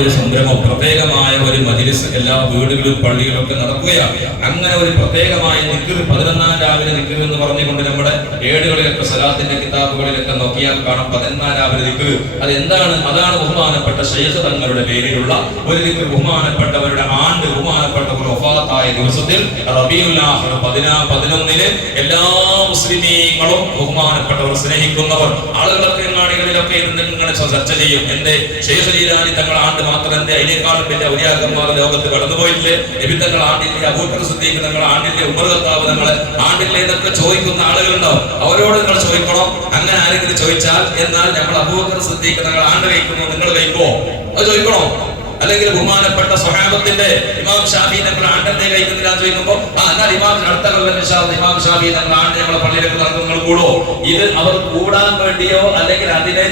ഒരു സംരംഭം, പ്രത്യേകമായ ഒരു മജ്‌ലിസ് എല്ലാ വീടുകളിലും പള്ളികളിലൊക്കെ നടക്കുകയാണ്. അങ്ങനെ ഒരു പ്രത്യേകമായ ദിക്ർ, 11 രാവിലെ ദിക്ർ എന്ന് പറഞ്ഞുകൊണ്ട് നമ്മുടെ ഏടുകളിലൊക്കെ സലാത്തിന്റെ കിതാബുകളിലൊക്കെ നോക്കിയാൽ കാണാം 11 രാവിലെ ദിക്ർ. അതെന്താണ്? അതാണ് ബഹുമാനപ്പെട്ട ശൈഖ് തങ്ങളുടെ പേരിലുള്ള ഒരു ദിക്ർ. ബഹുമാനപ്പെട്ടവരുടെ ആണ്ട്, ബഹുമാനപ്പെട്ടവർ വഫാത്തായ ദിവസത്തിൽ റബീഉൽ ആഖിർ 11-ന് എല്ലാ മുസ്ലിമീങ്ങളും ബഹുമാനപ്പെട്ടവർ സ്നേഹിക്കുന്നവർ ആളുകളൊക്കെ അങ്ങാടികളിലൊക്കെ ഇരുന്ന് ഇങ്ങനെ ചർച്ച ചെയ്യും. എന്റെ ശൈഖ് ജീലാനി തങ്ങൾ ആണ്ട് മാത്രം എന്റെ അതിനേക്കാളും വലിയ ഔലിയാക്കന്മാർ ലോകത്ത് കടന്നുപോയില്ലേ? നബി തങ്ങൾ ആണ്ടില്ലേ? അബൂബക്കർ സിദ്ദീഖ് തങ്ങൾ ആണ്ടില്ലേ? ഉമർ ഖത്താബ് തങ്ങളെ ആണ്ടില്ലേ എന്നൊക്കെ ചോദിക്കുന്ന ആളുകളുണ്ടാവും. അവരോട് നിങ്ങൾ ചോദിക്കണം. അങ്ങനെ ആരെങ്കിലും ചോദിച്ചാൽ, എന്നാൽ നമ്മൾ അബൂബക്കർ സിദ്ദീഖ് തങ്ങൾ ആണ്ട് കഴിക്കുമോ, നിങ്ങൾ കഴിക്കുമോ? അത് ചോദിക്കണോ? അല്ലെങ്കിൽ ബഹുമാനപ്പെട്ട സ്വഹാബത്തിന്റെ ഇമാം ഷാഫി തങ്ങൾ ആണ്ടത്തെ കഴിക്കുന്നില്ല ചോദിക്കുമ്പോ എന്നാൽ ഇമാം അടുത്ത കൊല്ലം ഇമാം ഷാഫി തങ്ങൾ ആണ്ട് ഞങ്ങളെ പള്ളിയിലേക്ക് നടത്തുന്ന കൂടോ? ഇത് അവർ കൂടാൻ വേണ്ടിയോ അല്ലെങ്കിൽ അതിനെ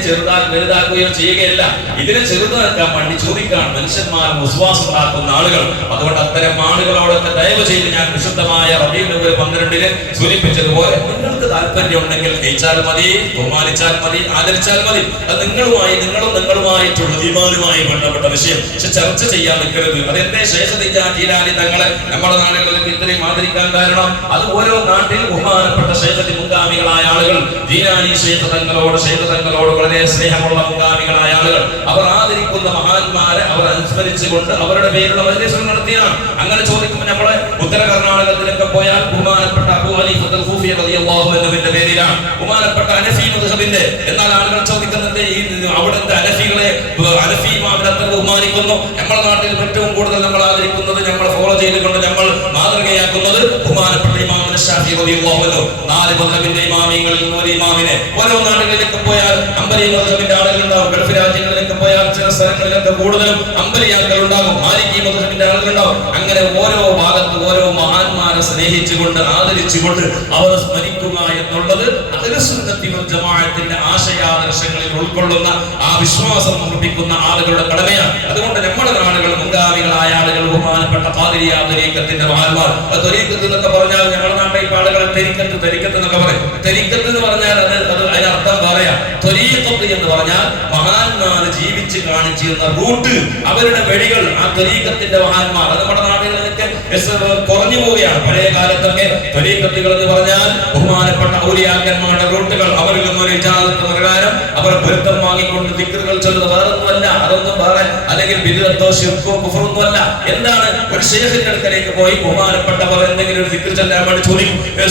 വലുതാക്കുകയോ ചെയ്യുകയല്ല. ഇതിനെ ചെറുതാക്കാൻ വേണ്ടി ചോദിക്കാൻ മനുഷ്യന്മാർ വിശ്വാസമാക്കുന്ന ആളുകൾ. അതുകൊണ്ട് അത്തരം ആളുകളോടൊക്കെ ദയവ് ചെയ്ത് ഞാൻ വിശുദ്ധമായ റബീഉൽ അവ്വൽ 12-ന് സൂചിപ്പിച്ചതുപോലെ നിങ്ങൾക്ക് താല്പര്യം ഉണ്ടെങ്കിൽ കഴിച്ചാൽ മതി, ബഹുമാനിച്ചാൽ മതി, ആദരിച്ചാൽ മതി. അത് നിങ്ങളുമായിട്ടുള്ള ഈമാനുമായി ബന്ധപ്പെട്ട വിഷയം. പക്ഷെ ചർച്ച ചെയ്യാൻ നിൽക്കരുത്. അതെന്തേ ശൈഖ് ജീലാനി തങ്ങളെ നമ്മുടെ നാടുകളിലേക്ക് ഇത്രയും ആദരിക്കാൻ കാരണം? അത് ഓരോ നാട്ടിൽ ബഹുമാനപ്പെട്ട ശൈഖിന്റെ മുൻഗാമികളായ ആളുകൾ, ജീലാനി ശൈഖ് തങ്ങളോട് വളരെ സ്നേഹമുള്ള മുൻഗാമികളായ ആളുകൾ, അവർ ആദരിക്കുന്ന മഹാന്മാരെ അവർ അനുസ്മരിച്ചുകൊണ്ട് അവരുടെ പേരിലുള്ള മജ്‌ലിസ് നടത്തിയാണ്. അങ്ങനെ ചോദിക്കുമ്പോൾ നമ്മളെ ഉത്തര കർണാടകത്തിലൊക്കെ പോയാൽ ബഹുമാനപ്പെട്ട അബൂ ഹനീഫ അൽ ഖൂഫി റളിയല്ലാഹു അൻഹുവിന്റെ പേരിലാണ് ബഹുമാനപ്പെട്ട ഹനഫി മദ്ഹബിന്റെ. എന്നാൽ ആളുകൾ ചോദിക്കുന്നത് ഈ അവിടുത്തെ ഹനഫി ഇമാമിനെ ബഹുമാനിക്കുന്നു. നമ്മുടെ നാട്ടിൽ ഏറ്റവും കൂടുതൽ നമ്മൾ ആദരിക്കുന്നത്, നമ്മൾ ഫോളോ ചെയ്തുകൊണ്ട് നമ്മൾ മാതൃകയാക്കുന്നത് ബഹുമാനപ്പെട്ട ഇമാം ശാഫി റളിയല്ലാഹു അൻഹു. 4 മദ്ഹബിന്റെ ഇമാമിങ്ങളിൽ ഒരു ഇമാമിനെ ഓരോ നാടുകളിലേക്ക് പോയാൽ അംബരി മദ്ഹബിന്റെ ആളുകളുണ്ടാവും. ഗൾഫ് രാജ്യങ്ങളിലേക്ക് പോയാൽ ചില സ്ഥലങ്ങളിലൊക്കെ കൂടുതലും അംബരിയാക്കൾ ഉണ്ടാകും, മാലിക്കി മദ്ഹബിന്റെ ആളുകളുണ്ടാവും. അങ്ങനെ ഓരോ ഭാഗത്ത് ഓരോ മഹാന്മാരെ സ്നേഹിച്ചുകൊണ്ട് ആദരിച്ചുകൊണ്ട് അവർ സ്മരിക്കുക എന്നുള്ളത് അഹ്ലുസുന്നത്തി വൽ ജമാഅത്തിന്റെ ആശയാദർശങ്ങളിൽ ഉൾക്കൊള്ളുന്ന ആ വിശ്വാസം നിർമ്മിക്കുന്ന ആളുകളുടെ കടമയാണ്. അതുകൊണ്ട് നമ്മുടെ നാടുകൾ മുൻഗാമികളായ ആളുകൾ ബഹുമാനപ്പെട്ട ഖാദിരിയ തരീഖത്തിന്റെ മഹാന്മാർ. തരീഖത്ത് എന്നൊക്കെ പറഞ്ഞാൽ ഞങ്ങളുടെ നാട്ടിൽ ആളുകളെ തരീഖത്ത് എന്നൊക്കെ പറയും. തരീഖത്ത് എന്ന് പറഞ്ഞാൽ അതിനർത്ഥം പറയാം. തരീഖത്ത് എന്ന് പറഞ്ഞാൽ മഹാന്മാർ ജീവിച്ച് കാണിച്ചിരുന്ന റൂട്ട്, അവരുടെ വഴികൾ, ആ തരീഖത്തിന്റെ മഹാന്മാർ. അത് നമ്മുടെ നാടുകളിലൊക്കെ കുറഞ്ഞു പോവുകയാണ്. പഴയ കാലത്തൊക്കെ തരീഖത്തുകൾ എന്ന് പറഞ്ഞാൽ ബഹുമാനപ്പെട്ട ഔലിയാക്കന്മാരുടെ റൂട്ടുകൾ. അവരിൽ നിന്നൊരു ഇജാസത്ത് പ്രകാരം അവർ പൊരുത്തം വാങ്ങിക്കൊണ്ട് ദിക്റുകൾ ചൊല്ലുന്നത് വേറൊന്നുമല്ല. അതൊന്നും വേറെ അല്ലെങ്കിൽ ബിദ്അത്തോ ശിർക്കോ കുഫ്റൊന്നും അല്ല. എന്താണ്? ഒരു ശൈഖിന്റെ അടുക്കലേക്ക് പോയി ബഹുമാനപ്പെട്ടവർ എന്തെങ്കിലും ഒരു ദിക്ർ ചൊല്ലാൻ വേണ്ടി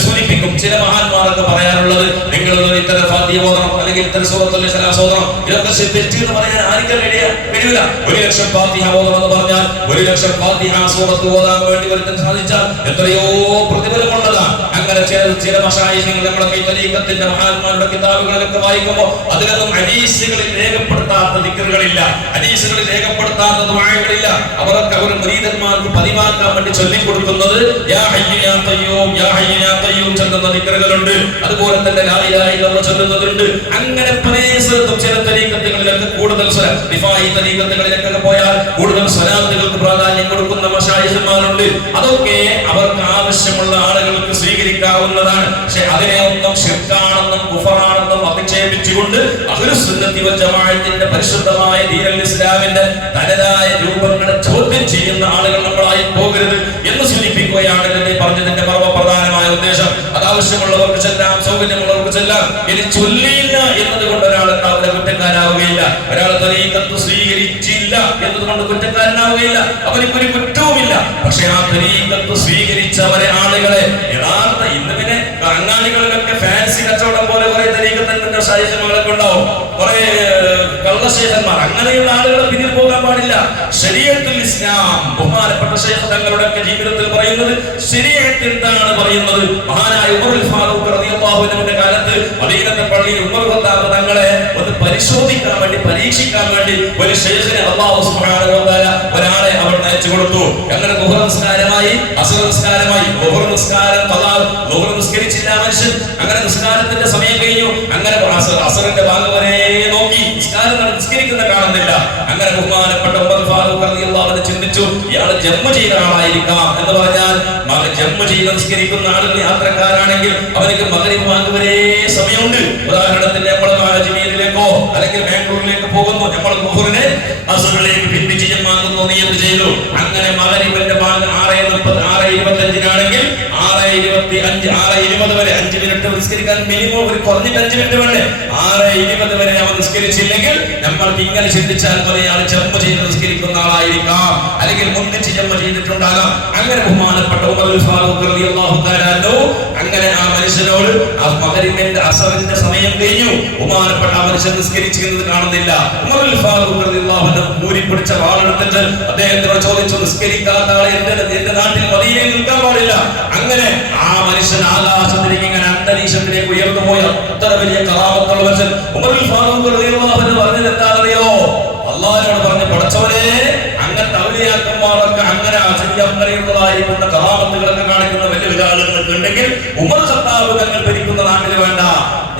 സൂചിപ്പിക്കും. ചില മഹാന്മാരൊക്കെ പറയാനുള്ളത്, നിങ്ങൾ ഇത്തരം ഫാത്തിഹ ഓതണം, അല്ലെങ്കിൽ ഇത്തരം സൂറത്തുൽ ഇഖ്ലാസ് ഓതണം. ഇതൊക്കെ തെറ്റ് എന്ന് പറയാൻ ആർക്കും കഴിയില്ല. 1,00,000 ഫാത്തിഹ ഓതണം എന്ന് പറഞ്ഞാൽ 1,00,000 ഫാത്തിഹ സൂറത്ത് ഓതാൻ വേണ്ടി ഒരുത്തൻ സാധിച്ചാൽ എത്രയോ പ്രതിഫലമുള്ളതാണ്. അങ്ങനെ ചില മശായിഖുകൾ നമ്മുടെ തരീഖത്തിന്റെ മഹാന്മാരുടെ കിതാബുകളിലൊക്കെ വായിക്കുമ്പോൾ അതിലൊന്നും ഹദീസുകളിൽ രേഖപ്പെടുത്താത്ത ദിക്റുകളില്ല, ഹദീസുകളിൽ രേഖപ്പെടുത്താത്ത ദുആകളില്ല. അവർക്ക് അവർ മുരീദന്മാർക്ക് പതിവാക്കാൻ വേണ്ടി ചൊല്ലിക്കൊടുക്കുന്നത് യാ ഹയ്യു യാ ഖയ്യൂം, യാ ഹയ്യു യാ ഖയ്യൂം ചൊല്ലുന്ന ദിക്റുകളുണ്ട്. അതുപോലെ തന്നെ ലാ ഇലാഹ ഇല്ലല്ലാഹ് ചൊല്ലുന്നതുണ്ട്. അങ്ങനെ പല സ്ഥലത്തും ചില തരീഖത്തുകളിലൊക്കെ കൂടുതൽ റിഫായി തരീഖത്തുകളിലൊക്കെ പോയാൽ കൂടുതൽ സ്വലാത്തുകൾക്ക് പ്രാധാന്യം കൊടുക്കുന്ന മശായിഖുമാരുണ്ട്. അതൊക്കെ അവർക്ക് ആവശ്യമുള്ള ആളുകൾക്ക് സ്വീകരിക്കാവുന്നതാണ്. പക്ഷെ അതിനെ ഒന്നും ശിർക്കാണെന്നും കുഫറാണെന്നും അധിക്ഷേപിച്ചുകൊണ്ട് അഹ്ലുസുന്നത്തി വൽ ജമാഅത്തിന്റെ പരിശുദ്ധമായ ദീനുൽ ഇസ്ലാമിന്റെ തനതായ രൂപങ്ങളെ ചോദ്യം ചെയ്യുന്ന ആളുകൾ നമ്മളായി പോകരുത് എന്ന് സൂചിപ്പിക്കുകയാണ് ഇതിനെ പറഞ്ഞതിന്റെ പരമപ്രധാനമായ ഉദ്ദേശം. അത് ആവശ്യമുള്ളവർക്ക് ചെല്ലാം, സൗകര്യമുള്ളവർക്ക് ചെല്ലാം. ഇനി ചൊല്ലിയില്ല എന്നതുകൊണ്ട് ഒരാൾ അവിടെ കുറ്റക്കാരാവുകയില്ല. ഒരാൾ തരീഖത്ത് സ്വീകരിച്ചില്ല എന്നതുകൊണ്ട് കുറ്റക്കാരനാവുകയില്ല. അവനിക്കൊരു കുറ്റവുമില്ല. പക്ഷെ ആ തരീഖത്ത് സ്വീകരിച്ചവരെ ആളുകളെ യഥാർത്ഥ ഇന്നിനെ അങ്ങാടികളിലൊക്കെ ഫാൻസി കച്ചവടം പോലെ കുറെ തരീഖത്തിന്റെ ശൈഖന്മാരൊക്കെ ഉണ്ടാവും, കുറെ കള്ളശൈഖന്മാർ. അങ്ങനെയുള്ള ആളുകളെ പിന്നിൽ പോകാൻ പാടില്ല. ശരീഅത്തുൽ ഇസ്ലാം ബഹുമാനപ്പെട്ട ശൈഖ് തങ്ങളുടെ ഒക്കെ ജീവിതത്തിൽ പറയുന്നത് ശരീഅത്ത് എന്താണ് പറയുന്നത്? മഹാനായ ഉമറുൽ ഫാറൂഖ് റളിയല്ലാഹു അൻഹുവിന്റെ കാലത്ത് മദീനത്തെ പള്ളിയിൽ ഉമർ ഖത്താബ് തങ്ങളെ ഒന്ന് പരിശോധിക്കാൻ വേണ്ടി, പരീക്ഷിക്കാൻ വേണ്ടി ഒരു ശൈഖിനെ അല്ലാഹു സുബ്ഹാനഹു വ തആല ഒരാളെ അവിടെ അയച്ചു കൊടുത്തു. അങ്ങനെ ദുഹർ നിസ്കാരമായി, അസ്ർ നിസ്കാരമായി. ദുഹർ നിസ്കാരം ദുഹർ നിസ്കരിച്ചില്ല മനുഷ്യൻ. അങ്ങനെ നിസ്കാരത്തിന്റെ സമയം കഴിഞ്ഞു. അങ്ങനെ അസ്റിന്റെ ഭാഗം വരെ നോക്കി, നിസ്കരിക്കുന്ന കാണുന്നില്ല. അങ്ങനെ ബഹുമാനപ്പെട്ട ഉമർ ഫാറൂഖ് റളിയല്ലാഹു അൻഹു ചിന്തിച്ചു, ഇയാൾ ജമ്മു ചെയ്ത ആളായിരിക്കാം. എന്ന് പറഞ്ഞാൽ ജമ്മു ചെയ്ത് നിസ്കരിക്കുന്ന ആളുകൾ യാത്രക്കാരാണെങ്കിൽ അവർക്ക് മഗ്‌രിബ് ബാങ്ക് വരെ സമയമുണ്ട്. ഉദാഹരണത്തിന് നമ്മൾ അജ്മീറിലേക്കോ അല്ലെങ്കിൽ ബാംഗ്ലൂരിലേക്ക് പോകുന്നു, നമ്മൾ മുഹറിനെ അസ്റിലേക്ക് ഭിന്നിച്ച് ജമ്മാകുന്നു നിയത്ത് ചെയ്തു. അങ്ങനെ മഗ്‌രിബിന്റെ ബാങ്ക് 6:30 6:25 6:25 6:20 വരെ 5 മിനിറ്റ് നിസ്കരിക്കാൻ മിനിമം ഒരു കുറഞ്ഞിട്ട് 5 മിനിറ്റ് വേണ്ടേ. 6:20 വരെ അവൻ നിസ്കരിച്ചില്ലെങ്കിൽ നമ്മൾക്ക് ഇങ്ങനെ ചിന്തിച്ചാൽ അയാൾ ജമ്മു ചെയ്ത് നിസ്കരിക്കുന്ന ആളായിരിക്കാം, അല്ലെങ്കിൽ മുന്നിച്ച് ജമ്മു ചെയ്തിട്ടുണ്ടാകാം. അങ്ങനെ ബഹുമാനപ്പെട്ട ഉമർ ഫാറൂഖ് റളിയല്ലാഹു തആല അങ്ങനെ ആ മനുഷ്യനോട് ആ മഗ്‌രിബിന്റെ അസറിന്റെ സമയം കഴിഞ്ഞു, ബഹുമാനപ്പെട്ട ആ മനുഷ്യൻ നിസ്കരിച്ചിരുന്നത് കാണുന്നില്ല. ഉമർ ഫാറൂഖ് റളിയല്ലാഹു അൻഹു മൂരി പിടിച്ച വാളെടുത്തിട്ട് അദ്ദേഹത്തിനോട് ചോദിച്ചു, നിസ്കരിക്കാത്ത ആളെ എന്റെ നാട്ടിൽ മദീനയിൽ നിൽക്കാൻ പാടില്ല. അങ്ങനെ ആ മനുഷ്യൻ ആകാശത്തിലേക്ക് ഇങ്ങനെ അന്തരീക്ഷത്തിലേക്ക് ഉയർന്നു പോയ അത്ര വലിയ കറാമത്തുള്ള മനുഷ്യൻ ഉമർ ഫാറൂഖ് റളിയല്ലാഹു അൻഹു പറഞ്ഞത് എന്താണെന്നറിയോ? അല്ലാഹുവിനോട് പറഞ്ഞു, പടച്ചവനെ, അങ്ങനത്തെ ഔലിയാക്കന്മാരൊക്കെ അങ്ങനെ അങ്ങനെയുള്ളതായിരിക്കുന്ന കറാമത്തുകളൊക്കെ കാണിക്കുന്ന വലിയ വലിയ ആളുകളൊക്കെ ഉണ്ടെങ്കിൽ ഉമർ ഖത്താബ് തങ്ങൾ ഭരിക്കുന്ന നാട്ടിൽ വേണ്ട,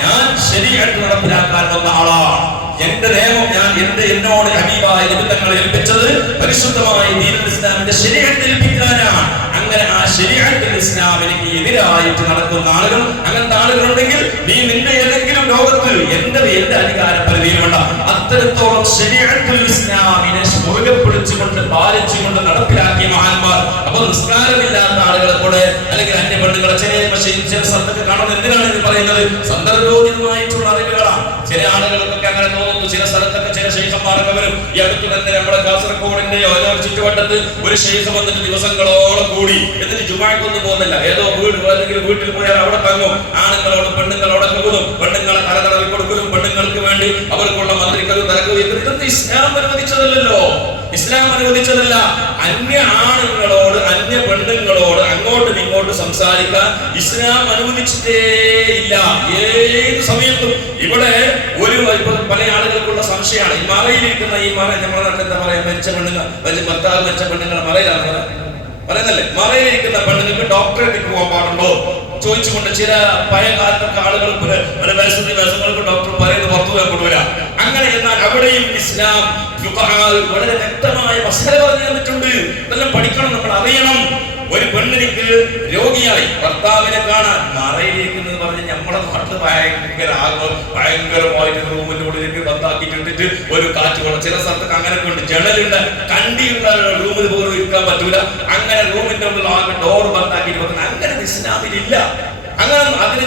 ഞാൻ ശരീഅത്ത് നടപ്പിലാക്കാൻ വന്ന ആളാണ്. എന്റെ നിയമം ഞാൻ എന്നോട് ഹബീബായ നബി തങ്ങൾ ഏൽപ്പിച്ചത് പരിശുദ്ധമായ ദീനുൽ ഇസ്ലാമിന്റെ ശരീഅത്ത് ഏൽപ്പിക്കാനാണ്. അങ്ങനെ ആ ശരീഅത്തുൽ ഇസ്ലാമിലേക്ക് എതിരായിട്ട് നടക്കുന്ന ആളുകൾ, അങ്ങനത്തെ ആളുകളുണ്ടെങ്കിൽ നീ നിന്റെ ഏതെങ്കിലും ലോകത്തിൽ എന്റെ അധികാര പരിധിയിൽ വേണ്ട, അത്തരത്തോളം ശരീഅത്തുൽ ഇസ്ലാമിനെ മുറുകെ പിടിച്ചുകൊണ്ട് പാലിച്ചുകൊണ്ട് നടപ്പിലാക്കിയ മഹാന്മാർ. അപ്പൊ നിസ്കാരമില്ലാത്ത ആളുകളെ കൂടെ അല്ലെങ്കിൽ അന്യ പെണ്ണുങ്ങളെ ചില സ്ഥലത്തൊക്കെ കാണുന്നത് എന്തിനാണ് ഇത് പറയുന്നത്? സന്ദർഭോചിതമായിട്ടുള്ള അറിവുകളാണ്. ചില ആളുകൾക്കൊക്കെ അങ്ങനെ തോന്നുന്നു. ചില സ്ഥലത്തൊക്കെ ചില ശൈഖന്മാരൊക്കെ വരും. ഈ അടുത്ത് തന്നെ നമ്മുടെ കാസർഗോഡിന്റെയോ ഏതോ ചുറ്റുവട്ടത്ത് ഒരു ശൈഖ് വന്നിട്ട് ദിവസങ്ങളോളം കൂടി, എന്നിട്ട് ജുമാക്കൊന്നും പോകുന്നില്ല, ഏതോ അല്ലെങ്കിൽ വീട്ടിൽ പോയാൽ അവിടെ തങ്ങും, ആണുങ്ങളോടും പെണ്ണുങ്ങളോടൊക്കെ പോകും, പെണ്ണുങ്ങളെ തലതടവി കൊടുക്കലും പെണ്ണുങ്ങൾക്ക് വേണ്ടി അവർക്കുള്ള മന്ത്രിക്കലും തലക്കലും. ഇതൊന്നും ഇസ്ലാം അനുവദിച്ചതല്ലോ, ഇസ്ലാം അനുവദിച്ചതല്ല. അന്യ ആണുങ്ങളോട് അന്യ പെണ്ണുങ്ങളോട് അങ്ങോട്ടും ഇങ്ങോട്ടും സംസാരിക്കാൻ ഇസ്ലാം അനുവദിച്ചിട്ടേ ഇല്ല. ഏത് സമയത്തും ഇവിടെ ഒരു പല ആളുകൾക്കുള്ള സംശയമാണ്, ഈ മറയിലിരിക്കുന്ന ഈ മറ, നമ്മുടെ നാട്ടിൽ എന്താ പറയാ, മരിച്ച പെണ്ണുങ്ങൾ, ഭർത്താവ് മരിച്ച പെണ്ണുങ്ങൾ മറയിലാണ് പറയുന്നല്ലേ. മറയിലിരിക്കുന്ന പെണ്ണുങ്ങൾക്ക് ഡോക്ടറേറ്റ് പോകാൻ പാടുണ്ടോ ചോദിച്ചുകൊണ്ട് ചില പഴയ കാലത്തൊക്കെ ആളുകൾ വേഷങ്ങൾക്ക് ഡോക്ടർ പറയുന്നത് പുറത്തു പോകാൻ കൊണ്ടുവരാം. അങ്ങനെ എന്നാൽ അവിടെയും ഇസ്ലാം വളരെ വ്യക്തമായ മസല പറഞ്ഞു തന്നിട്ടുണ്ട്. ഇതെല്ലാം പഠിക്കണം, നമ്മൾ അറിയണം. ഒരു പെണ്ണിനിക്ക് രോഗിയായി ഭർത്താവിനെ കാണാൻ മറയിലിരിക്കുന്നത് പറഞ്ഞ് നമ്മുടെ നാട്ടിൽ ഭയങ്കരമായിട്ട് റൂമിന്റെ ഉള്ളിലേക്ക് ബന്ധാക്കിയിട്ടിട്ട് ഒരു കാറ്റ് പോകണം. ചില സ്ഥലത്തൊക്കെ അങ്ങനെയൊക്കെ ഉണ്ട്, ജനലുണ്ട്, കണ്ടിയുള്ള റൂമിൽ പോലും ഇരിക്കാൻ പറ്റൂല. അങ്ങനെ റൂമിന്റെ ഉള്ളിൽ ആകെ ഡോർ ബന്ധാക്കിയിട്ട് വെക്കുന്നത് അങ്ങനെ ഇസ്ലാമിലില്ല. അങ്ങനെ അതിന്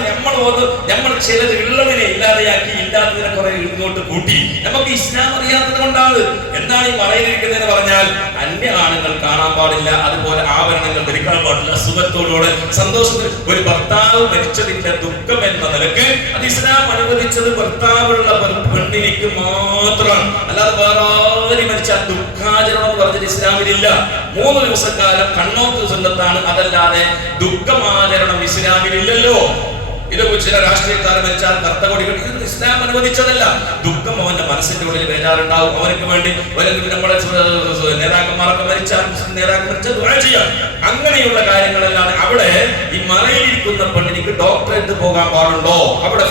നമ്മൾ ചിലത് ഉള്ളതിനെ ഇല്ലാതെയാക്കി, ഇല്ലാത്തതിനെ കുറെ ഇങ്ങോട്ട് കൂട്ടി. നമുക്ക് ഇസ്ലാം അറിയാത്തത് കൊണ്ടാണ്. എന്താണ് ഈ മറയിലിരിക്കുന്നതെന്ന് പറഞ്ഞാൽ അന്യ ആണുങ്ങൾ കാണാൻ പാടില്ല, അതുപോലെ ആഭരണങ്ങൾ ധരിക്കാൻ പാടില്ല. സുഖത്തോടുകൂടെ സന്തോഷത്തിൽ ഒരു ഭർത്താവ് മരിച്ചതിന്റെ ദുഃഖം എന്ന നിലക്ക് അത് ഇസ്ലാം അനുവദിച്ചത് ഭർത്താവുള്ള പെണ്ണിനിക്ക് മാത്രമാണ്. അല്ലാതെ വേറെ ആരും മരിച്ച ദുഃഖാചരണം എന്ന് പറഞ്ഞിട്ട് ഇസ്ലാമിലില്ല. 3 ദിവസക്കാലം കണ്ണോത്ത് സുന്നത്താണ്, അതല്ലാതെ ദുഃഖമാചരണം ഇസ്ലാമിലില്ലല്ലോ. ഇത് ചില രാഷ്ട്രീയക്കാർ മരിച്ചാൽ കർത്തകൊടികൾ, ഇത് ഇസ്ലാം അനുവദിച്ചതല്ല. ദുഃഖം അവന്റെ മനസ്സിന്റെ ഉള്ളിൽ ബേജാറുണ്ടാവും. അവർക്ക് വേണ്ടി നമ്മുടെ നേതാക്കന്മാരൊക്കെ മരിച്ചാൽ നേതാക്കൾ മരിച്ചാൽ ദുആ ചെയ്യാം. അങ്ങനെയുള്ള കാര്യങ്ങളെല്ലാം അവിടെ ഈ മറയിലിരിക്കുന്ന പെണ്ണിനിക്ക് ഡോക്ടറേറ്റ് പോകാൻ പാടുണ്ടോ? അവിടെ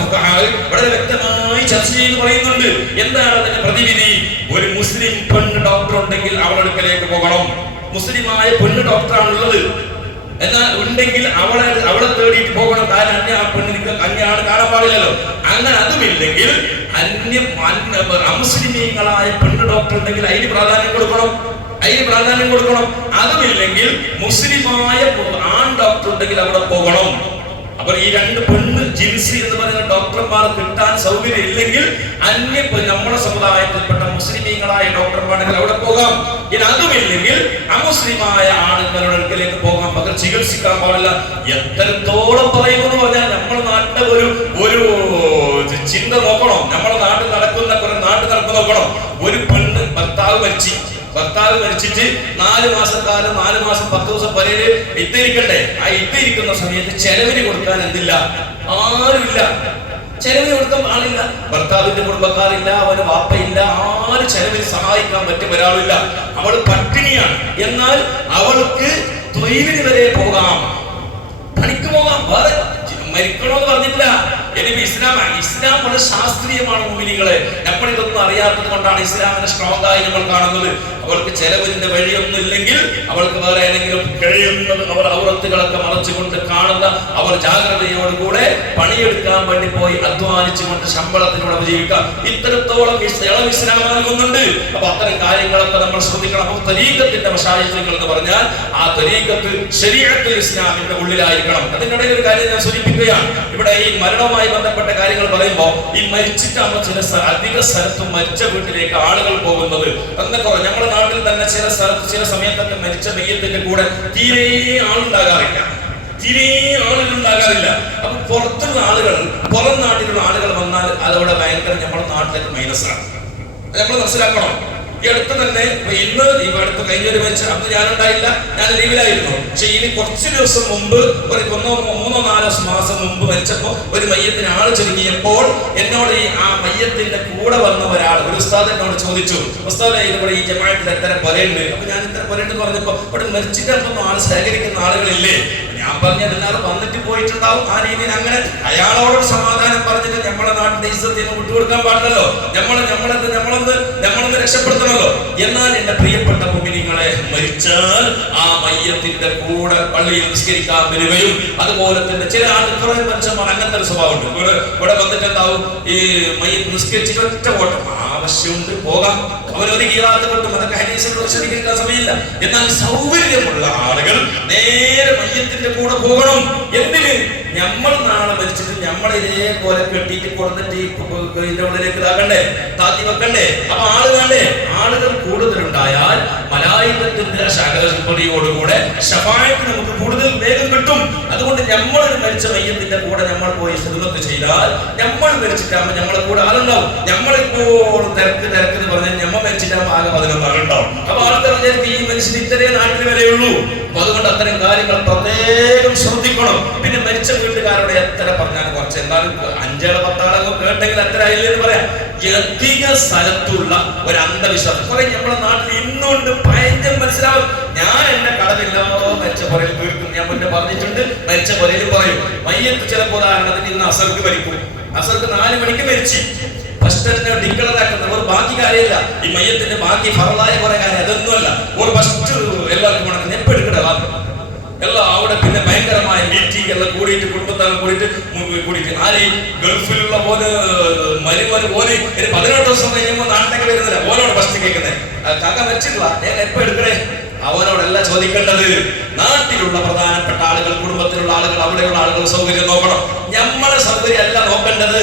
വളരെ വ്യക്തമായി ചർച്ച ചെയ്ത് പറയുന്നുണ്ട്. എന്താണ് അതിന്റെ പ്രതിവിധി? ഒരു മുസ്ലിം പെണ്ണ് ഡോക്ടർ ഉണ്ടെങ്കിൽ അവളുടെ അടുക്കലേക്ക് പോകണം. മുസ്ലിമായ പെണ്ണ് ഡോക്ടറാണുള്ളത് എന്നാൽ ഉണ്ടെങ്കിൽ അവളെ തേടിയിട്ട് പോകണം. കാരണം ആ പെണ്ണിനിക്ക് അന്യാണ് കാണാൻ പാടില്ലല്ലോ. അങ്ങനെ അതുമില്ലെങ്കിൽ അമുസ്ലിമീങ്ങളായ പെണ്ണ് ഡോക്ടർ ഉണ്ടെങ്കിൽ അതിന് പ്രാധാന്യം കൊടുക്കണം. അതുമില്ലെങ്കിൽ മുസ്ലിമായ ആൺ ഡോക്ടർ ഉണ്ടെങ്കിൽ അവിടെ പോകണം. അപ്പോൾ ഈ 2 പെണ്ണ് ജിൻസി എന്ന് പറയുന്ന ഡോക്ടർമാർ കിട്ടാൻ സൗകര്യം ഇല്ലെങ്കിൽ നമ്മുടെ സമുദായത്തിൽപ്പെട്ട മുസ്ലിമീങ്ങളായ ഡോക്ടർമാണെങ്കിൽ അവിടെ പോകാം. ഇനി അതുമില്ലെങ്കിൽ അമുസ്ലിമായ ആണുങ്ങളുടെ അടുക്കലേക്ക് പോകാൻ, പകരം ചികിത്സിക്കാൻ പാടില്ല. എത്രത്തോളം പറയുമെന്ന് പറഞ്ഞാൽ നമ്മുടെ നാട്ടിലെ ഒരു ചിന്ത നോക്കണം. നമ്മുടെ നാട്ടിൽ നടക്കുന്ന നോക്കണം. ഒരു പെണ്ണ് ഭർത്താവ് മരിച്ചിട്ട് 4 മാസക്കാലം 4 മാസം 10 ദിവസം വരെ ഇട്ടിരിക്കണ്ടേ? ആ ഇട്ടിരിക്കുന്ന സമയത്ത് ചെലവിന് കൊടുക്കാൻ എന്തില്ല, ആരുമില്ല. ചെലവിന് കൊടുക്കാൻ ആളില്ല, ഭർത്താവിന്റെ കുടുംബക്കാരില്ല, അവന് വാപ്പയില്ല, ആര് ചെലവിന് സഹായിക്കാൻ പറ്റും ഒരാളില്ല. അവൾ പട്ടിണിയാണ്. എന്നാൽ അവൾക്ക് തൊഴിലിന് വരെ പോകാം, പണിക്ക് പോകാം, വേറെ മരിക്കണമെന്ന് പറഞ്ഞിട്ടില്ല. എനിക്ക് ഇസ്ലാം വളരെ ശാസ്ത്രീയമാണ്. മുഅ്മിനീങ്ങളെ, നമ്മൾ ഇതൊന്നും അറിയാത്തത് കൊണ്ടാണ് ഇസ്ലാമിനെ സ്ട്രോങ് ആയി നമ്മൾ കാണുന്നത്. അവൾക്ക് ചെലവിന്റെ വഴിയൊന്നും ഇല്ലെങ്കിൽ, അവൾക്ക് വേറെ ഏതെങ്കിലും കഴിയുന്നത് അവർ ഔറത്തുകളൊക്കെ മറച്ചുകൊണ്ട് കാണുന്ന അവർ ജാഗ്രതയോടുകൂടെ പണിയെടുക്കാൻ വേണ്ടി പോയി അധ്വാനിച്ചുകൊണ്ട് ശമ്പളത്തിലൂടെ ജീവിക്കാം. ഇത്തരത്തോളം ഇളവ് ഇസ്ലാം നൽകുന്നുണ്ട്. അപ്പൊ അത്തരം കാര്യങ്ങളൊക്കെ നമ്മൾ ശ്രദ്ധിക്കണം. അപ്പൊ തരീഖത്തിന്റെ മശായിഖുകൾ എന്ന് പറഞ്ഞാൽ ആ തരീഖത്ത് ശരീഅത്തുൽ ഇസ്ലാമിന്റെ ഉള്ളിലായിരിക്കണം. അതിനിടയിൽ ഒരു കാര്യം ഞാൻ സൂചിപ്പിക്കുകയാണ്. ഇവിടെ ഈ മരണവുമായി ബന്ധപ്പെട്ട കാര്യങ്ങൾ പറയുമ്പോൾ ഈ മരിച്ചിട്ടാണ് അധിക സ്ഥലത്തും മരിച്ച വീട്ടിലേക്ക് ആളുകൾ പോകുന്നത് എന്നൊക്കെ. നമ്മുടെ നാട്ടിൽ തന്നെ ചില സമയത്തൊക്കെ മരിച്ച മയ്യത്തിന്റെ കൂടെ തീരെ ആളുണ്ടാകാറില്ല. അപ്പൊ പുറത്തുള്ള ആളുകൾ, പുറം നാട്ടിലുള്ള ആളുകൾ വന്നാൽ അതവിടെ ഭയങ്കര നമ്മുടെ നാട്ടിലേക്ക് മൈനസാണ്. നമ്മൾ മനസ്സിലാക്കണം. ഈ അടുത്ത് തന്നെ ഇന്ന് അടുത്ത് കഴിഞ്ഞൊരു മരിച്ച അന്ന് ഞാനുണ്ടായില്ല, ഞാൻ ലീവിലായിരുന്നു. പക്ഷെ ഇനി കുറച്ച് ദിവസം മുമ്പ് ഒരു 3-4 മാസം മുമ്പ് മരിച്ചപ്പോ ഒരു മയ്യത്തിന് ആള് ചുരുങ്ങിയപ്പോൾ എന്നോട് ആ മയ്യത്തിന്റെ കൂടെ വന്ന ഒരാൾ, ഒരു ഉസ്താദ് എന്നോട് ചോദിച്ചു, ഉസ്താദെ ഇവിടെ ഈ ജമാഅത്തിൽ എത്ര പൊരയുണ്ട്? അപ്പൊ ഞാൻ ഇത്ര പൊരയുണ്ട് പറഞ്ഞപ്പോ ഇവിടെ മരിച്ചിട്ടൊന്നും ആള് ശേഖരിക്കുന്ന ആളുകളില്ലേ? ഞാൻ പറഞ്ഞത് എല്ലാവരും വന്നിട്ട് പോയിട്ടുണ്ടാവും. ആ രീതിയിൽ അങ്ങനെ അയാളോട് സമാധാനം പറഞ്ഞിട്ട് നമ്മളെ നാട്ടിന്റെ ഇസ്സത്തിനെ വിട്ടുകൊടുക്കാൻ പാടില്ലല്ലോ. നമ്മളൊന്ന് രക്ഷപ്പെടുത്തണമല്ലോ. എന്നാൽ എന്റെ പ്രിയപ്പെട്ട മുഅ്മിനീങ്ങളെ, മരിച്ചാൽ ആ മയ്യത്തിന്റെ കൂടെ പള്ളിയിൽ നിസ്കരിക്കാൻ വരികയും അതുപോലെ തന്നെ ചില ആളുകൾ മനുഷ്യന്മാർ അങ്ങനത്തെ ഒരു സ്വഭാവമുണ്ട്. ഇവിടെ വന്നിട്ടുണ്ടാവും ഈ മയ്യത്ത് നിസ്കരിച്ചിട്ട് ഒറ്റ ഓട്ടം, ആവശ്യമുണ്ട് പോകാം, അവരൊരു കീറാത്ത കൊട്ടും, അതൊക്കെ ഹദീസിലൂടെ വിശദീകരിക്കാൻ സമയമില്ല. എന്നാൽ സൗകര്യമുള്ള ആളുകൾ നേരെ മയ്യത്തിന്റെ കൂടെ പോകണം. എന്തിന്? നമ്മൾ നാളെ മരിച്ചിട്ട് നമ്മളെ ഇതേപോലെ കെട്ടിയിട്ട് കൊടുത്തിട്ട് ഇതിന്റെ ഉള്ളിലേക്ക് ഇതാക്കണ്ടേ, താത്തി വെക്കണ്ടേ? അപ്പൊ ആള് വേണ്ടേ? ആളുകൾ കൂടുതലുണ്ടായാൽ മലായികത്തിന്റെ ശാഖയോടുകൂടെ ശഫാഅത്ത് നമുക്ക് കൂടുതൽ വേഗം കിട്ടും. അതുകൊണ്ട് നമ്മൾ മരിച്ച മയ്യത്തിന്റെ കൂടെ നമ്മൾ പോയി സുന്നത്ത് ചെയ്താൽ, നമ്മൾ മരിച്ചിട്ടാകുമ്പോൾ നമ്മളെ കൂടെ ആളുണ്ടാവും. നമ്മളിപ്പോൾ തിരക്ക് എന്ന് പറഞ്ഞാൽ നമ്മൾ മരിച്ചിട്ടാകുമ്പോൾ ആകെ 11 ആളുണ്ടാവും. അപ്പൊ ആൾക്കാർ വിചാരിക്കും ഈ മനുഷ്യന് ഇത്രയും നാട്ടിൽ വരെയുള്ളൂ. അപ്പൊ അതുകൊണ്ട് അത്തരം കാര്യങ്ങൾ പ്രത്യേകം ശ്രദ്ധിക്കണം. പിന്നെ മരിച്ച വീട്ടുകാരോട് എത്ര പറഞ്ഞാലും കുറച്ച്, എന്നാലും 5-10 ആളൊക്കെ കേട്ടെങ്കിൽ എത്ര ആയില്ലേ എന്ന് പറയാം. അധിക സ്ഥലത്തുള്ള ഒരു അന്ധവിശ്വാസം കുറെ നമ്മുടെ നാട്ടിൽ ഇന്നുകൊണ്ട് ഭയങ്കര മനസ്സിലാവും. ഞാൻ എന്റെ കടമില്ലാതെ മരിച്ച പുറയിൽ തീർക്കും. ഞാൻ മുന്നേ പറഞ്ഞിട്ടുണ്ട്, മരിച്ച പുറയിൽ പറയും. മയ്യത്ത് ചിലപ്പോൾ ഉദാഹരണത്തിന് ഇന്ന് അസർക്ക് മരിക്കും. അസർക്ക് 4 മണിക്ക് മരിച്ചു. ഫസ്റ്റ് ഡിക്ലറാക്കുന്ന ഒരു ബാക്കി കാര്യമില്ല. ഈ മയ്യത്തിന്റെ ബാക്കി ഫറലായ കുറെ കാര്യം അതൊന്നുമല്ല. ഒരു ഫസ്റ്റ് എല്ലാവർക്കും വേണം എപ്പോ എടുക്കണ എല്ലാം അവിടെ. പിന്നെ ഭയങ്കരമായ മീറ്റിംഗ് എല്ലാം കൂടിയിട്ട് കുടുംബത്താൽ കൂടിയിട്ട് ആര് ഗൾഫിലുള്ള പോലെ മരുമോന് 18 ദിവസം കഴിയുമ്പോൾ നാട്ടിലേക്ക് വരുന്നില്ല. ഓനോട് ഫസ്റ്റ് കേൾക്കുന്നത് കാക്ക മരിച്ചിട്ടില്ല, ഞാൻ എപ്പോ എടുക്കണേ? അവനോടല്ല ചോദിക്കേണ്ടത്. നാട്ടിലുള്ള പ്രധാനപ്പെട്ട ആളുകൾ, കുടുംബത്തിലുള്ള ആളുകൾ, അവിടെയുള്ള ആളുകൾ സൗകര്യം നോക്കണം. നമ്മളെ സൗകര്യം അല്ല നോക്കേണ്ടത്,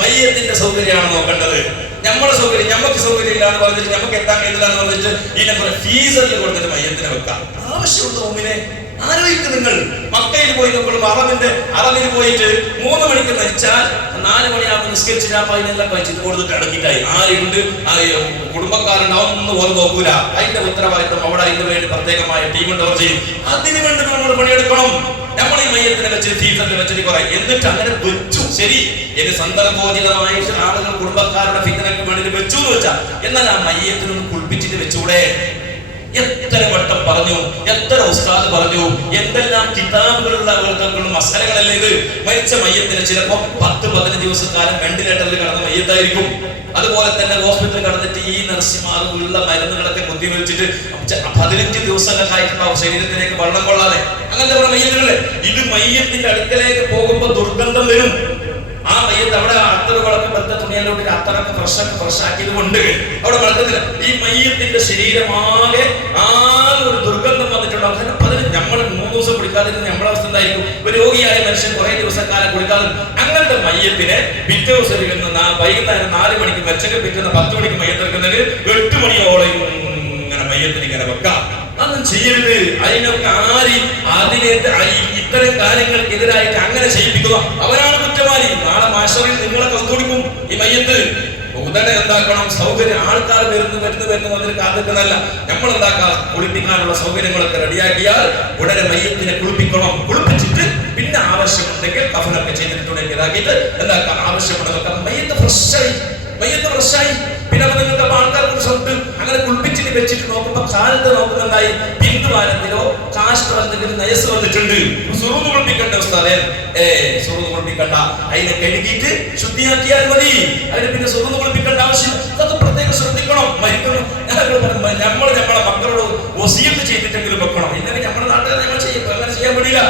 മയ്യത്തിന്റെ സൗകര്യമാണ് നോക്കേണ്ടത്. നമ്മുടെ സൗകര്യം, നമുക്ക് സൗകര്യം ഇല്ലാന്ന് പറഞ്ഞിട്ട്, നമുക്ക് എത്താൻ കഴിയില്ലാന്ന് പറഞ്ഞിട്ട് ഇതിനെ കുറെ ഫീസറിൽ കൊടുത്തിട്ട് മയ്യത്തിനെ വെക്കാം. ആവശ്യമുള്ള മുമ്പിനെ ആലോചിക്കും. നിങ്ങൾ മക്കയിൽ പോയി നോക്കുമ്പോൾ അറബിന് പോയിട്ട് 3 മണിക്ക് മരിച്ചാൽ 4 മണിയാകുമ്പോൾ നിസ്കരിച്ച് അതിനെല്ലാം കഴിച്ചിട്ട് കൊടുത്തിട്ട് അടങ്ങിയിട്ടായി. ആരുണ്ട്, കുടുംബക്കാരുണ്ട്, ഒന്നും ഓർമ്മ നോക്കൂല. അതിന്റെ ഉത്തരവാദിത്വം അവിടെ അതിന് വേണ്ടി പ്രത്യേകമായ ടീം ഉണ്ടവർ ചെയ്യും. അതിനു വേണ്ടി നമ്മൾ പണിയെടുക്കണം. നമ്മൾ ഈ മയ്യത്തിനെ വെച്ചിട്ട് ഫീസറിൽ വെച്ചിട്ട് കുറെ എന്നിട്ട് അങ്ങനെ വെച്ചു. ശരി, ഇത് സന്ദർഭോചിതമായ ആളുകൾ കുടുംബക്കാരുടെ ഫിത്തനക്ക് വേണ്ടി വെച്ചു എന്ന് വെച്ചാൽ, എന്നാൽ ആ മയ്യത്തിനൊന്ന് കുളിപ്പിച്ചിട്ട് വെച്ചൂടെ? എത്ര വട്ടം പറഞ്ഞു, എത്ര ഉസ്താദ് പറഞ്ഞു, എന്തെല്ലാം കിതാബുകളുള്ള മസാലകളല്ലേ ഇത്. മരിച്ച മയ്യത്തിന് ചിലപ്പോ 10-15 ദിവസക്കാലം വെന്റിലേറ്ററിൽ കിടന്ന മയ്യത്തായിരിക്കും. അതുപോലെ തന്നെ ഹോസ്പിറ്റലിൽ കിടന്നിട്ട് ഈ നർസിമാർക്കുള്ള മരുന്നുകളൊക്കെ കുത്തിവെച്ചിട്ട് 15 ദിവസങ്ങൾക്കായിട്ടുണ്ടാവും ശരീരത്തിലേക്ക് വെള്ളം കൊള്ളാതെ. അങ്ങനത്തെ ഇവിടെ മയ്യത്തുകള്. ഇത് മയ്യത്തിന്റെ അടുക്കലേക്ക് പോകുമ്പോ ദുർഗന്ധം വരും. ആ മയ്യത്ത് അവിടെ അത്തറുകളൊക്കെ ബന്ധ തുണിയിലോട്ട് അത്തറൊക്കെ ഫ്രഷാക്കിയത് കൊണ്ട് അവിടെ വളർത്തുന്നില്ല. ഈ മയ്യത്തിന്റെ ശരീരമാകെ ഒരു ദുർഗന്ധം വന്നിട്ടുണ്ടാവും. അതിന് നമ്മൾ 3 ദിവസം കുടിക്കാതിരുന്ന നമ്മുടെ അവസ്ഥ എന്തായിരിക്കും? ഒരു രോഗിയായ മനുഷ്യൻ കുറെ ദിവസക്കാലം കുടിക്കാതെ അങ്ങനത്തെ മയ്യത്തിനെ പിറ്റേ ദിവസം വൈകുന്നേരം 4 മണിക്ക് മരിച്ചെങ്കിൽ പിറ്റേന്ന് 10 മണിക്ക് മയ്യത്തെടുക്കുന്നെങ്കിൽ 8 മണിയോളം ഇങ്ങനെ മയ്യത്തിന് ഇങ്ങനെ വെക്കാം. അതൊന്നും ചെയ്യരുത്. അതിനൊക്കെ ഇത്തരം കാര്യങ്ങൾക്കെതിരായിട്ട് അങ്ങനെ ചെയ്യിപ്പിക്കുക, അവരാണ് കുറ്റവാളി. നാളെ മാഷറിൽ നിങ്ങളൊക്കെ ഒത്തുകൊടുക്കും ഈ മയ്യത്ത്. ഉടനെ എന്താക്കണം? സൗകര്യം, ആൾക്കാർ വരുന്നു അതിന് കാത്തിക്കുന്നല്ല. നമ്മൾ എന്താക്കാം? കുളിപ്പിക്കാനുള്ള സൗകര്യങ്ങളൊക്കെ റെഡിയാക്കിയാൽ ഉടനെ മയ്യത്തിനെ കുളിപ്പിക്കണം. കുളിപ്പിച്ചിട്ട് പിന്നെ ആവശ്യമുണ്ടെങ്കിൽ കഫനൊക്കെ ചെയ്തിട്ടുണ്ടെങ്കിൽ ഇതാക്കിയിട്ട് എന്താക്കാം? ആവശ്യമുണ്ടെന്നൊക്കെ മയ്യത്ത് ഫ്രഷായി. പിന്നെ നിങ്ങൾക്ക് ആൾക്കാർക്ക് ശ്രദ്ധ അങ്ങനെ കുളിപ്പിച്ചിട്ട് വെച്ചിട്ട് നോക്കുമ്പോ കാലത്ത് നോക്കുന്നുണ്ടായി പിന്തുവാരത്തിലോ കാഷ്ടത്തിലോ നയസ് വന്നിട്ടുണ്ട്. സുറുന്ന് കുളിപ്പിക്കണ്ട ഉസ്താദേ, സുറുന്ന് കുളിപ്പിക്കണ്ട, അതിനെ കഴുകിയിട്ട് ശുദ്ധിയാക്കിയാൽ മതി. അതിന് പിന്നെ സുറുന്ന് കുളിപ്പിക്കേണ്ട ആവശ്യം. അതൊക്കെ പ്രത്യേകം ശ്രദ്ധിക്കണം. മരിക്കണം നമ്മൾ നമ്മളെ മക്കളോട് വസിയത്ത് ചെയ്തിട്ടെങ്കിലും വെക്കണം. ഇല്ലെങ്കിൽ നമ്മുടെ നാട്ടുകാർ നമ്മൾ ചെയ്യും, അങ്ങനെ ചെയ്യാൻ പറ്റില്ല.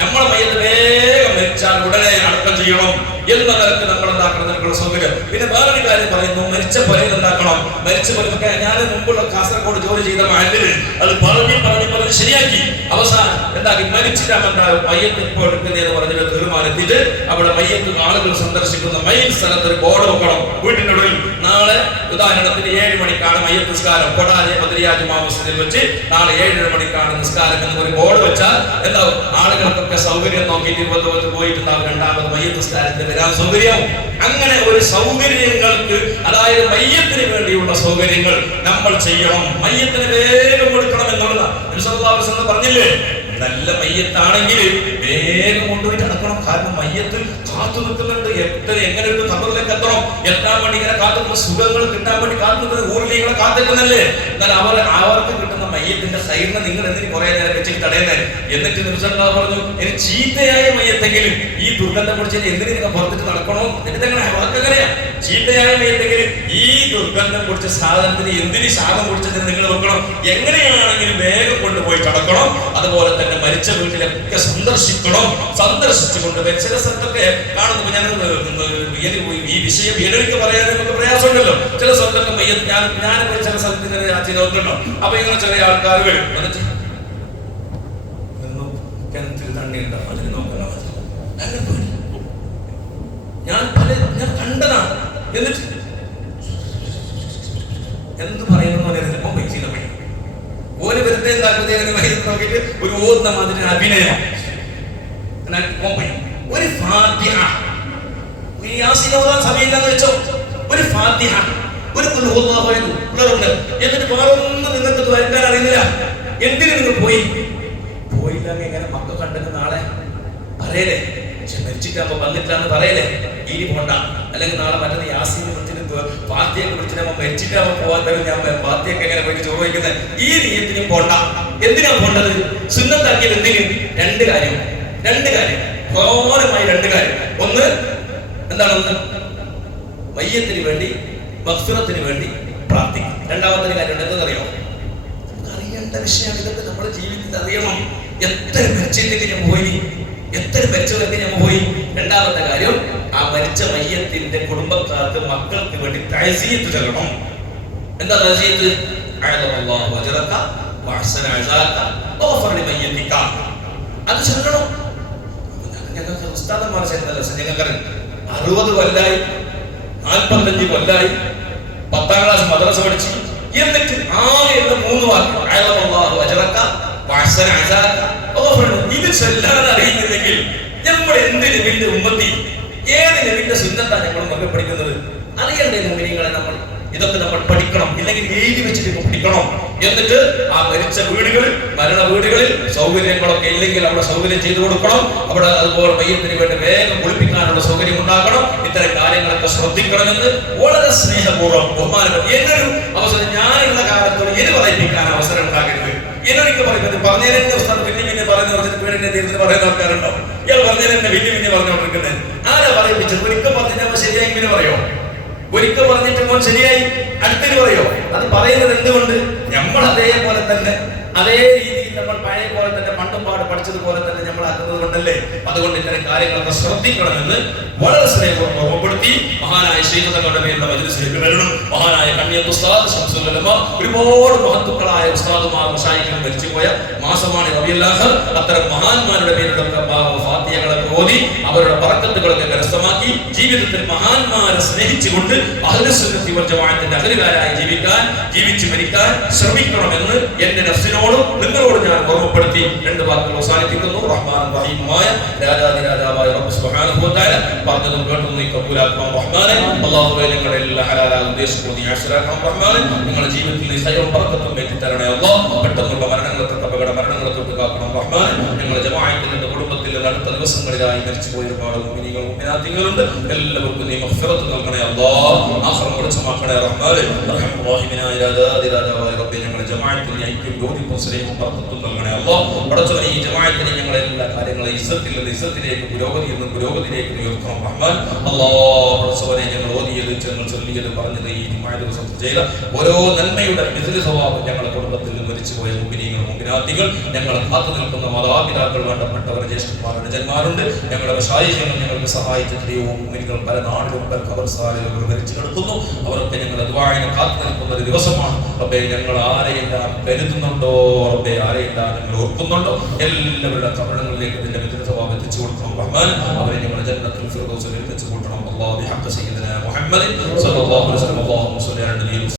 നമ്മളെ മയ്യത്ത് വേഗം മരിച്ചാൽ ഉടനെ അടക്കം ചെയ്യണം എന്ന നിലക്ക് നമ്മൾ എന്താക്കണം, നിനക്കുള്ള സൗകര്യം. പിന്നെ വേറൊരു കാര്യം പറയുന്നു, മരിച്ച പുരയിൽ എന്താക്കണം, മരിച്ച പുരയൊക്കെ ഞാൻ മുമ്പുള്ള കാസർഗോഡ് ജോലി ചെയ്ത മാലിന് അത് പറഞ്ഞ് ശരിയാക്കി അവസാനം എന്താക്കി മരിച്ചിട്ടാകുണ്ടാകും മയ്യത്ത് ഇപ്പോൾ എടുക്കുന്നതെന്ന് പറഞ്ഞിട്ട് തീരുമാനത്തിട്ട് അവിടെ മയ്യത്ത് ആളുകൾ സന്ദർശിക്കുന്ന മെയിൻ സ്ഥലത്ത് ഒരു ബോർഡ് വെക്കണം. വീട്ടിൻ്റെ ഉള്ളിൽ നാളെ ഉദാഹരണത്തിന് 7 മണിക്കാണ് മയ്യത്ത് നിസ്കാരം, കൊടാലെ ബദ്രിയാജ് മസ്ജിദിൽ വെച്ച് നാളെ 7 മണിക്കാണ് നിസ്കാരം എന്ന് ഒരു ബോർഡ് വെച്ചാൽ എന്താവും, ആളുകൾക്കൊക്കെ സൗകര്യം നോക്കിയിട്ട് 20 പോയിട്ടുണ്ടാവും, രണ്ടാമത് മയ്യത്ത് നിസ്കാരത്തിന് വരാൻ സൗകര്യം. അങ്ങനെ ഒരു സൗകര്യങ്ങൾക്ക്, അതായത് മയ്യത്തിന് വേണ്ടിയുള്ള സൗകര്യങ്ങൾ നമ്മൾ ചെയ്യണം. മയ്യത്തിന് വേഗം കൊടുക്കണം എന്നുള്ളതാണ്. പറഞ്ഞില്ലേ, നല്ല മയ്യത്താണെങ്കിൽ വേഗം കൊണ്ടുപോയിട്ട് അടക്കണം. കാരണം മയ്യത്ത് കാത്തു നിൽക്കുന്നുണ്ട്, എങ്ങനെ ഒരു ഖബറിലേക്ക് എത്തണം, എത്താൻ വേണ്ടി ഇങ്ങനെ കാത്തുനിൽക്കുന്ന സുഖങ്ങൾ കിട്ടാൻ വേണ്ടി കാത്തുനിൽക്കുന്ന ഊർലികളെ കാത്തിക്കുന്നല്ലേ. എന്നാൽ അവർക്ക് കിട്ടുന്ന മയ്യത്തിന്റെ സൈഡിനെ നിങ്ങൾ എന്തിന് കുറെ നേരം വെച്ചിട്ട് തടയുന്നത്? എന്നിട്ട് നിർസംഗ പറഞ്ഞു, ഇനി ചീത്തയായ മയ്യത്തെങ്കിലും ഈ ദുർഗന്ധം പിടിച്ചിട്ട് എന്തിനു നിങ്ങൾ പുറത്തിട്ട് നടക്കണോ? എന്നിട്ടെങ്ങനെ വാക്കെങ്ങനെയാ? ചീത്തയായ മയ്യത്തെങ്കിലും ഈ ദുർഗന്ധം പിടിച്ച സാധനത്തിന് എന്തിന് ശാപം പിടിച്ചതിന് നിങ്ങൾ വെക്കണം? എങ്ങനെയാണെങ്കിലും വേഗം കൊണ്ടുപോയി കടക്കണം. അതുപോലെ തന്നെ മരിച്ച വീട്ടിലൊക്കെ സന്ദർശിക്കണം. സന്ദർശിച്ചുകൊണ്ട് ചില സ്ഥലത്തൊക്കെ കാണുന്നു, ഞാൻ ഈ വിഷയം എനിക്ക് പറയാൻ നമുക്ക് പ്രയാസമുണ്ടല്ലോ. ചില സ്ഥലത്തൊക്കെ ഞാൻ ചില സ്ഥലത്ത് നോക്കണോ, അപ്പൊ ഇങ്ങനെ ചെറിയ ആൾക്കാർ വരും, എന്നിട്ട് കിണറ്റിൽ തണ്ണി ഉണ്ടാവും, അതിന് നോക്കണം. ഞാൻ കണ്ടതാണ്. എന്നിട്ട് എന്ത് പറയുന്നു ഓന് വെറുതെ നോക്കിയിട്ട് ഒരു ഓർന്ന മാതിരി അഭിനയം. ഒരു ഫാത്തിഹ, സമയമില്ലെന്ന് വെച്ചോ, ഒരു ഫാത്തിഹ, ഒരു എന്നിട്ട് വേറൊന്നും നിങ്ങൾക്ക് വരക്കാൻ അറിയുന്നില്ല. എന്തിനു നിങ്ങൾ പോയില്ലെങ്കിൽ എങ്ങനെ മക്കൾ കണ്ടെങ്കിൽ നാളെ പറയലേ, പക്ഷെ മരിച്ചിട്ടാകുമ്പോ വന്നിട്ടാന്ന് പറയലേ, ഇനി പോണ്ട. അല്ലെങ്കിൽ നാളെ മറ്റേ യാസീനെ വിളിച്ചിട്ട് പാർട്ടിയൊക്കെ വിളിച്ചിട്ട് മരിച്ചിട്ടാകുമ്പോ പോകാത്ത ഞാൻ പാർട്ടിയൊക്കെ എങ്ങനെ പോയിട്ട് ചോദിക്കുന്നത്? ഈ നീയത്തിനും പോണ്ട. എന്തിനാ പോണ്ടത്? സുന്നത്താക്കിയത് എന്തിന്? രണ്ട് കാര്യം ഘോരമായി 2 കാര്യം. ഒന്ന് എന്താണ്? ഒന്ന് മയ്യത്തിന് വേണ്ടി, മഗ്ഫിറത്തിന് വേണ്ടി പ്രാർത്ഥിക്കും. രണ്ടാമത്തെ കാര്യം എന്തെന്നറിയോ? അറിയേണ്ട വിഷയമാണ് ഇതൊക്കെ. നമ്മുടെ ജീവിതത്തിൽ അറിയണം. എത്ര മരിച്ചിലേക്ക് ഞാൻ പോയി, എത്ര മരിച്ചവരൊക്കെ ഞാൻ പോയി. രണ്ടാമത്തെ കാര്യം, ആ മരിച്ച മയ്യത്തിന്റെ കുടുംബക്കാർക്ക്, മക്കൾക്ക് വേണ്ടി തഅസിയത്ത് ചൊല്ലണം. എന്താ തഅസിയത്ത്? അഅദല്ലാഹു അജ്റക വഅഹ്സന അസാക വഗഫറ ലിമയ്യിതിക. അത് ചൊല്ലണം. ഞങ്ങൾക്ക് ഉസ്താദന്മാരെ ചെന്നല്ല, ഞങ്ങൾക്ക് 60 കൊല്ലായി, 45 കൊല്ലായി, 10ാം ക്ലാസ് മദ്രസ പഠിച്ചു. എന്നിട്ട് ആകെ 3 വാക്ക് അഅദല്ലാഹു അജ്റക വഅഹ്സന അസാക വഗഫറ. ഇത് ചൊല്ലാൻ അറിയുന്നില്ലെങ്കിൽ നമ്മൾ എന്ത് നബിന്റെ ഉമ്മത്തി, ഏത് നബിന്റെ സുന്നത്താണ് നമ്മൾ മക്കൾ പഠിക്കുന്നത്? അറിയണ്ടേ മുഅ്മിനീങ്ങളെ? നമ്മൾ ഇതൊക്കെ നമ്മൾ പഠിക്കണം. ഇല്ലെങ്കിൽ എഴുതി വെച്ചിട്ട് പഠിക്കണം. എന്നിട്ട് ആ മരിച്ച വീടുകളിൽ, മരണ വീടുകളിൽ സൗകര്യങ്ങളൊക്കെ ഇല്ലെങ്കിൽ അവിടെ സൗകര്യം ചെയ്തു കൊടുക്കണം. അവിടെ അതുപോലെ മയ്യത്തിന് വേണ്ടി വേഗം കുളിപ്പിക്കാനുള്ള സൗകര്യം ഉണ്ടാക്കണം. ഇത്തരം കാര്യങ്ങളൊക്കെ ശ്രദ്ധിക്കണമെന്ന് വളരെ സ്നേഹപൂർവ്വം ബഹുമാനപ്പെട്ട എന്നൊരു അവസരം, ഞാനുള്ള കാലത്തോട് ഇനി പറയിപ്പിക്കാൻ അവസരം ഉണ്ടാകരുത്. എന്നൊക്കെ പറയുന്നത് പറഞ്ഞതിന്റെ അവസ്ഥ പിന്നെ പറയുന്ന വീടിന്റെ തീർന്ന് പറയുന്ന ആൾക്കാരുണ്ടോ? ഇയാൾ പറഞ്ഞതിനെ പിന്നെ പറഞ്ഞുകൊണ്ടിരിക്കുന്നത് ആരാ പറയിപ്പിച്ചത്? ഒരിക്കൽ പറഞ്ഞാൽ ശരിയായി ഇങ്ങനെ പറയോ? ഒരിക്കൽ പറഞ്ഞിട്ട് മോൻ ശരിയായി അടുത്തിന് പറയോ? അത് പറയുന്നത് എന്തുകൊണ്ട്? നമ്മൾ അതേപോലെ തന്നെ, അതേ രീതിയിൽ നമ്മൾ പഴയ പോലെ തന്നെ പണ്ടും പഠിച്ചതുപോലെ തന്നെ നമ്മൾ ആക്കുന്നത് കൊണ്ടല്ലേ. അതുകൊണ്ട് ഇത്തരം കാര്യങ്ങളൊക്കെ ശ്രദ്ധിക്കണമെന്ന് വളരെ സ്നേഹപൂർവ്വം ഓർമ്മപ്പെടുത്തി മഹാനായ ശൈഖ് തങ്ങളുടെ പേരുള്ള മജ്‌ലിസിലേക്ക് വരണം. മഹാനായ കണ്ണിയത്ത് ഉസ്താദ് ശംസുൽ ഉലമ, ഒരുപാട് മഹത്തുക്കളായ ഉസ്താദുമാർ മശായിഖുകൾ മരിച്ചുപോയ മാസമാണ് റബീഉൽ ആഖിർ. അത്തരം മഹാന്മാരുടെ പേരുള്ള ഫാത്തിഹകളൊക്കെ ഓതി അവരുടെ ബറക്കത്തുകളൊക്കെ കരസ്ഥമാക്കി ജീവിതത്തിൽ മഹാന്മാരെ സ്നേഹിച്ചുകൊണ്ട് അഹ്ലുസ് സുന്നത്തി വൽ ജമാഅത്തിന്റെ അഹ്ലുകാരായി ജീവിച്ചു മരിക്കാൻ ശ്രമിക്കണമെന്ന് എന്റെ നഫ്സിനോടും നിങ്ങളോട് ഞാൻ ഓർമ്മപ്പെടുത്തി 2 വാക്കുകൾ അവസാനിപ്പിക്കുന്നു. റഹ്മാൻ റഹീമായ രാജാതിരാജാവായ റബ്ബ് സുബ്ഹാനഹു വ തആല പറഞ്ഞതും കേട്ടതും നീ കബൂലാക്കണം റഹ്മാനെ. അല്ലാഹുവേ, ഞങ്ങളുടെ എല്ലാ ഹലാലായ ഉദ്ദേശങ്ങളും നീ ആശീർവദിക്കണം റഹ്മാനെ. നിങ്ങളുടെ ജീവിതത്തിൽ നീ സൈറും ബറക്കത്തും ഏറ്റി തരണേ അല്ലാഹ്. പെട്ടെന്നുള്ള മരണങ്ങളൊക്കെ, അപകട മരണങ്ങളൊക്കെ കാക്കണം റഹ്മാനെ. ഞങ്ങളുടെ ജമാഅത്തിന്റെ കുടുംബത്തിൽ അടുത്ത ദിവസങ്ങളിലായി മരിച്ചുപോയ ഒരുപാട് മുഅ്മിനീങ്ങൾ മുഅ്മിനാത്തുകളുണ്ട്. എല്ലാവർക്കും നീ മഗ്ഫിറത്ത് നൽകണേ അല്ലാഹ്. ആഖിറം വെളിച്ചമാക്കണേ റഹ്മാനെ. റഹ്മാൻ റഹീമിനായ രാജാതിരാജാവായ റബ്ബേ, റബ്ബേ ഞങ്ങളുടെ ജമാഅത്തിന്റെ ഐക്യം യോജിപ്പും സ്നേഹവും ബർക്കത്തും നൽകണേ അല്ലാഹ്. പടച്ചവനെ ഈ ജമാഅത്തിനെ ഞങ്ങളെ എല്ലാ കാര്യങ്ങളും ഇസ്സത്തിൽ നിന്ന് ഇസ്സത്തിലേക്ക് പുരോഗതിയിൽ നിന്ന് പുരോഗതിയിലേക്ക് ഉയർത്തണം റഹ്മാൻ അല്ലാഹ്. പടച്ചവനെ ഞങ്ങൾ ഓതിയത് ഞങ്ങൾ ചൊല്ലിയത് പറഞ്ഞത് ഈ ജുമുഅ ദിവസം ചെയ്ത ഓരോ നന്മയുടെ മിസ്ലു സവാബ് ഞങ്ങളുടെ കുടുംബത്തിൽ മരിച്ചുപോയ മുഅ്മിനീങ്ങൾ മുഅ്മിനാത്തുകൾ ഞങ്ങളെ കാത്തു നിൽക്കുന്ന മാതാപിതാക്കൾ വേണ്ടപ്പെട്ടവർ ജ്യേഷ്ഠന്മാർ അനുജന്മാരുണ്ട് ഞങ്ങളുടെ മശായിഖുകൾ ഞങ്ങൾക്ക് സഹായിച്ച ദൈവവും മുഅ്മിനീങ്ങൾ പല നാട്ടിലും പല ഖബർസ്ഥാനുകളിൽ മരിച്ചു കിടക്കുന്നു. അവരൊക്കെ ഞങ്ങളുടെ ദുആഇനെ കാത്തു നിൽക്കുന്ന ഒരു ദിവസമാണ് റബ്ബേ. ഞങ്ങൾ ആരെയെല്ലാം കരുതുന്നുണ്ടോ റബ്ബേ, ആരെയെല്ലാം ഞങ്ങൾ ഓർക്കുന്നുണ്ടോ എല്ലാവരുടെ കബറുകളിലേക്ക് ഇതിന്റെ മിസ്ലു സവാബ് എത്തിച്ചു കൊടുക്കണം റഹ്മാൻ. അവരെ ഞങ്ങളുടെ ജന്നത്തുൽ ഫിർദൗസിൽ എത്തിച്ചു കൊടുക്കണം അല്ലാഹ്. ബിഹഖ് സയ്യിദനാ മുഹമ്മദ് സ്വല്ലല്ലാഹു അലൈഹി വസല്ലം. അല്ലാഹുമ്മ സ്വല്ലി അലാ നബിയിൽ